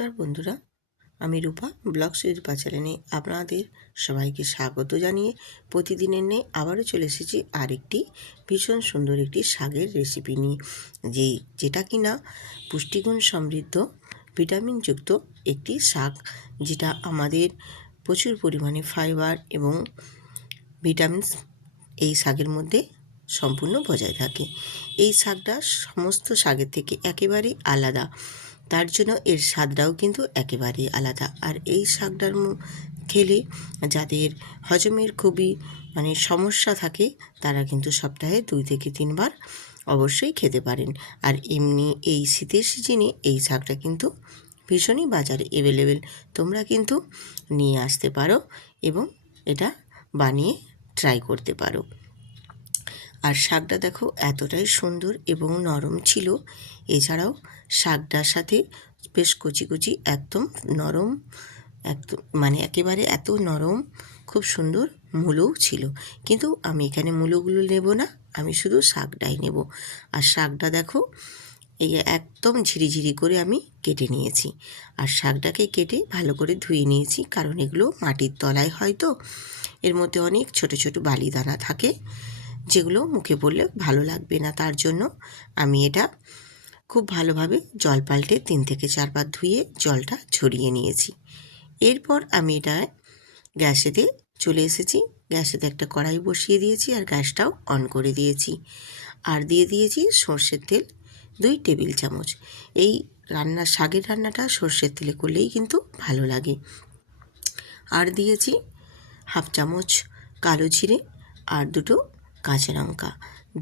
নমস্কার বন্ধুরা, আমি রূপা, ব্লগ রূপা চ্যানেলে আপনাদের সবাইকে স্বাগত জানিয়ে প্রতিদিনের নেই আবারও চলে এসেছি আরেকটি ভীষণ সুন্দর একটি শাকের রেসিপি নিয়ে, যেই যেটা কিনা পুষ্টিগুণ সমৃদ্ধ ভিটামিনযুক্ত একটি শাক, যেটা আমাদের প্রচুর পরিমাণে ফাইবার এবং ভিটামিনস এই শাকের মধ্যে সম্পূর্ণ বজায় থাকে। এই শাকটা সমস্ত শাকের থেকে একেবারেই আলাদা। তার জন্য এর স্বাদটাও কিন্তু একেবারেই আলাদা। আর এই শাকটার খেলে যাদের হজমের খুবই মানে সমস্যা থাকে, তারা কিন্তু সপ্তাহে দুই থেকে তিনবার অবশ্যই খেতে পারেন। আর এমনি এই শীতের সিজনে এই শাকটা কিন্তু ভীষণই বাজারে অ্যাভেলেবেল তোমরা কিন্তু নিয়ে আসতে পারো এবং এটা বানিয়ে ট্রাই করতে পারো। আর শাকটা দেখো এতটাই সুন্দর এবং নরম ছিল। এছাড়াও শাকটার সাথে বেশ কচি কুচি একদম নরম, একদম মানে একেবারে এত নরম, খুব সুন্দর মূলও ছিল। কিন্তু আমি এখানে মূলগুলো নেব না, আমি শুধু শাকটাই নেব। আর শাকটা দেখো, এই একদম ঝিরিঝিরি করে আমি কেটে নিয়েছি। আর শাকটাকে কেটে ভালো করে ধুয়ে নিয়েছি, কারণ এগুলো মাটির তলায় হয় তো। এর মধ্যে অনেক ছোট ছোট বালি দানা থাকে। যেগুলো মুখে পড়লে ভালো লাগবে না। তার জন্য আমি এটা খুব ভালোভাবে জল পাল্টে তিন থেকে চারবার ধুয়ে জলটা ঝরিয়ে নিয়েছি। এরপর আমি এটা গ্যাসেতে চলে এসেছি। গ্যাসেতে একটা কড়াই বসিয়ে দিয়েছি আর গ্যাসটাও অন করে দিয়েছি। আর দিয়ে দিয়েছি সর্ষের তেল দুই টেবিল চামচ। এই রান্না, শাকের রান্নাটা সর্ষের তেলে করলেই কিন্তু ভালো লাগে। আর দিয়েছি হাফ চামচ কালো জিরে আর দুটো কাঁচা লঙ্কা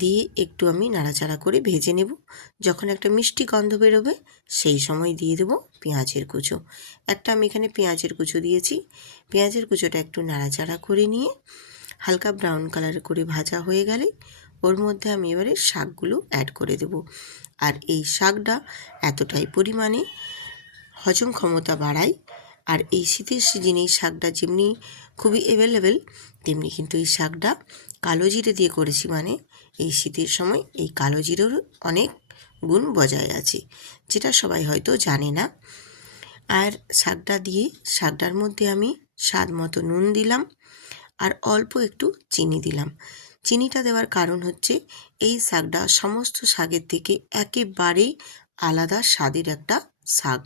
দিয়ে একটু আমি নাড়াচাড়া করে ভেজে নেব। যখন একটা মিষ্টি গন্ধ বেরোবে, সেই সময় দিয়ে দেবো পেঁয়াজের কুচো। একটা আমি এখানে পেঁয়াজের কুচো দিয়েছি। পেঁয়াজের কুচোটা একটু নাড়াচাড়া করে নিয়ে, হালকা ব্রাউন কালার করে ভাজা হয়ে গেলে, ওর মধ্যে আমি এবারে শাকগুলো অ্যাড করে দেব। আর এই শাকটা এতটাই পরিমাণে হজম ক্ষমতা বাড়ায়, আর এই শীতের সিজনে এই শাকটা যেমনি খুবই অ্যাভেলেবেল তেমনি কিন্তু এই শাকটা কালো জিরে দিয়ে করেছি মানে এই শীতের সময় এই কালো জিরের অনেক গুণ বজায় আছে, যেটা সবাই হয়তো জানে না। আর শাকটা দিয়ে, শাকটার মধ্যে আমি স্বাদ মতো নুন দিলাম আর অল্প একটু চিনি দিলাম। চিনিটা দেওয়ার কারণ হচ্ছে এই শাকটা সমস্ত শাকের থেকে একেবারেই আলাদা স্বাদের একটা শাক,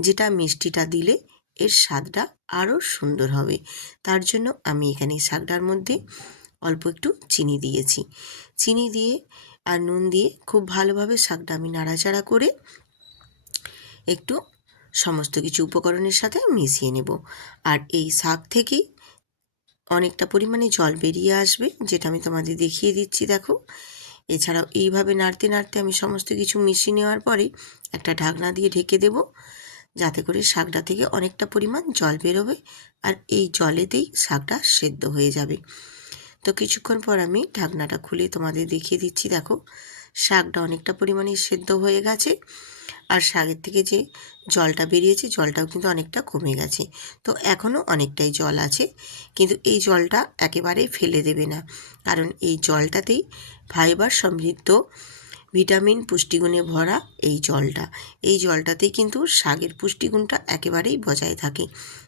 যেটা মিষ্টিটা দিলে এর স্বাদটা আরও সুন্দর হবে। তার জন্য আমি এখানে শাকটার মধ্যে অল্প একটু চিনি দিয়েছি। চিনি দিয়ে আর নুন দিয়ে খুব ভালোভাবে শাকটা আমি নাড়াচাড়া করে একটু সমস্ত কিছু উপকরণের সাথে মিশিয়ে নেব। আর এই শাক থেকেই অনেকটা পরিমাণে জল বেরিয়ে আসবে, যেটা আমি তোমাদের দেখিয়ে দিচ্ছি, দেখো। এছাড়াও এইভাবে নাড়তে নাড়তে আমি সমস্ত কিছু মিশিয়ে নেওয়ার পরে একটা ঢাকনা দিয়ে ঢেকে দেব, যাতে করে শাকটা থেকে অনেকটা পরিমাণ জল বেরোবে আর এই জলেতেই শাকটা সেদ্ধ হয়ে যাবে। তো কিছুক্ষণ পর আমি ঢাকনাটা খুলে তোমাদের দেখিয়ে দিচ্ছি, দেখো। শাকটা অনেকটা পরিমাণে সেদ্ধ হয়ে গেছে। আর শাকের থেকে যে জলটা বেরিয়েছে, জলটাও কিন্তু অনেকটা কমে গেছে। তো এখনও অনেকটাই জল আছে, কিন্তু এই জলটা একেবারেই ফেলে দেবে না। কারণ এই জলটাতেই ফাইবার সমৃদ্ধ ভিটামিন পুষ্টিগুণে ভরা এই জলটা। এই জলটাতেই কিন্তু শাকের পুষ্টিগুণটা একেবারেই বজায় থাকে।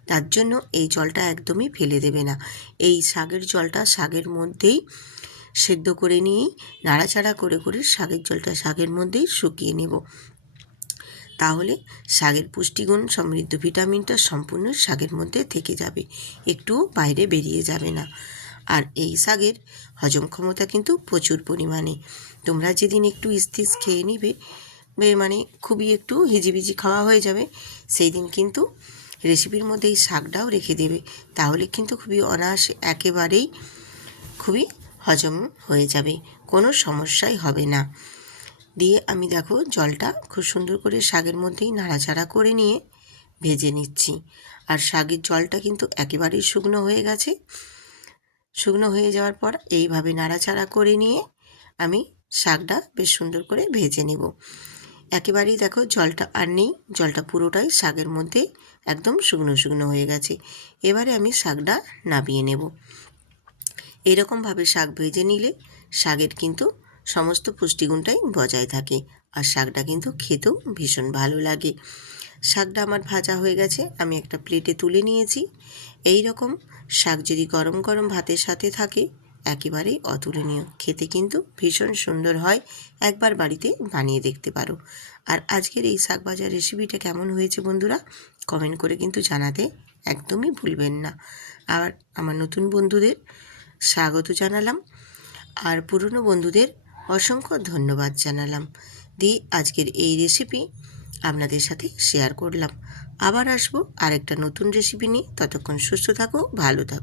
তার জন্য এই জলটা একদমই ফেলে দেবে না। এই শাকের জলটা শাকের মধ্যেই সেদ্ধ করে নিয়েই, নাড়াচাড়া করে করে শাকের জলটা শাকের মধ্যেই শুকিয়ে নেব। তাহলে শাকের পুষ্টিগুণ সমৃদ্ধ ভিটামিনটা সম্পূর্ণ শাকের মধ্যে থেকে যাবে। একটু বাইরে বেরিয়ে যাবে না। আর এই শাকের হজম ক্ষমতা কিন্তু প্রচুর পরিমাণে। তোমরা যেদিন একটু স্থিস খেয়ে নিবে মানে খুবই একটু হিজিবিজি খাওয়া হয়ে যাবে সেই দিন কিন্তু রেসিপির মধ্যে এই শাকটাও রেখে দেবে। তাহলে কিন্তু খুবই অনায়াসে একেবারেই খুবই হজম হয়ে যাবে, কোনো সমস্যাই হবে না। দিয়ে আমি দেখো জলটা খুব সুন্দর করে শাকের মধ্যেই নাড়াচাড়া করে নিয়ে ভেজে নিচ্ছি। আর শাকের জলটা কিন্তু একেবারেই শুকনো হয়ে গেছে। শুকনো হয়ে যাওয়ার পর এইভাবে নাড়াচাড়া করে নিয়ে আমি শাকটা বেশ সুন্দর করে ভেজে নেব। একেবারেই দেখো জলটা আর নেই, জলটা পুরোটাই শাকের মধ্যে একদম শুকনো শুকনো হয়ে গেছে। এবারে আমি শাকটা নাবিয়ে নেব। এরকমভাবে শাক ভেজে নিলে শাকের কিন্তু সমস্ত পুষ্টিগুণটাই বজায় থাকে। আর শাকটা কিন্তু খেতেও ভীষণ ভালো লাগে। শাকটা আমার ভাজা হয়ে গেছে, আমি একটা প্লেটে তুলে নিয়েছি। এই রকম শাক যদি গরম গরম ভাতের সাথে থাকে, একেবারেই অতুলনীয়। খেতে কিন্তু ভীষণ সুন্দর হয়, একবার বাড়িতে বানিয়ে দেখতে পারো। আর আজকের এই শাক ভাজার রেসিপিটা কেমন হয়েছে বন্ধুরা কমেন্ট করে কিন্তু জানাতে একদমই ভুলবেন না। আর আমার নতুন বন্ধুদের স্বাগত জানালাম, আর পুরনো বন্ধুদের অসংখ্য ধন্যবাদ জানালাম। দিয়ে আজকের এই রেসিপি আপনাদের সাথে শেয়ার করলাম। আবার আসব আরেকটা নতুন রেসিপি নিয়ে। ততক্ষণ সুস্থ থাকো, ভালো থাকো।